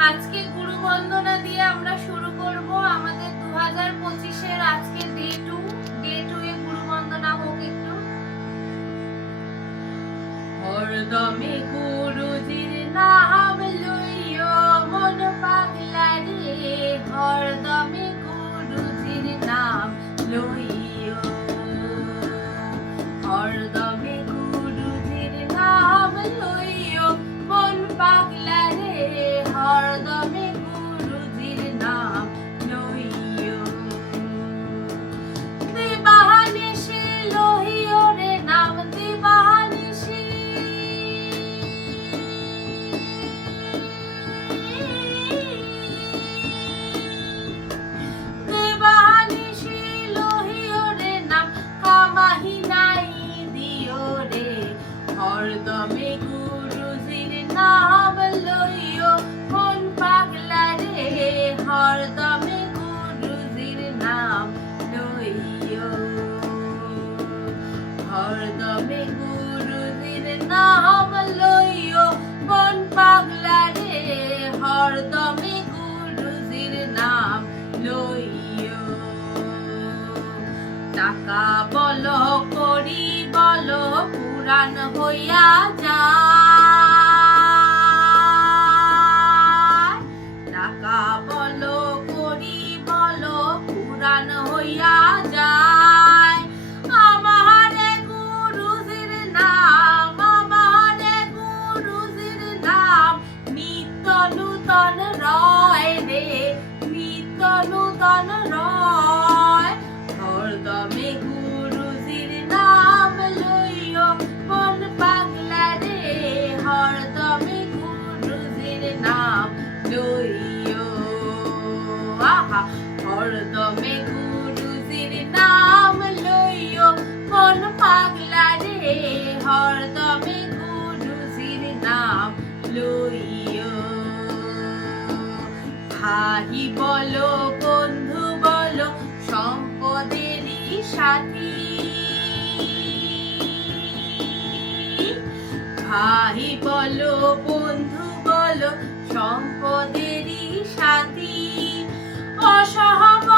আজকে গুরু বন্দনা দিয়ে আমরা শুরু করব আমাদের 2025-এর আজকে ডে 2 এ গুরু বন্দনা হোক একটু। হরদমে গুরুজির নাম লইও মন পাগলা রে, হরদমে গুরুজির নাম লইও, হরদমে গুরুজির নাম লইও মন পাগলা রে, হরদমে গুরুজির নাম লইও। দিবানিশি লইও রে নাম, দিবানিশি দিবানিশি লইও রে নাম, কামাহি নাই দিও রে, হরদমে গুরুজির নাম লইও মন পাগলা রে, হরদমে গুরুজির নাম লইও, হরদমে গুরুজির নাম লইও মন পাগলা রে, হরদমে গুরুজির নাম লইও। টাকা বলো করি বলো পুরাণ হইয়া যায়, টাকা বলো করি বলো পুরাণ হইয়া যায়, আমারে গুরুজির নাম, আমারে গুরুজির নাম নিত্য নূতন রয় রে, নিত্য নূতন রয়, হরদমে গুরুজির নাম লইও মন পাগলা রে, হরদমে গুরুজির নাম লইও, আহা হরদমে গুরুজির নাম লইও মন পাগলা রে, হরদমে গুরুজির নাম লইও। ভাই বলো বন্ধু বলো সম্পদেরই সাথী, ভাই বলো বন্ধু বলো সম্পদেরই সাথী, অসহম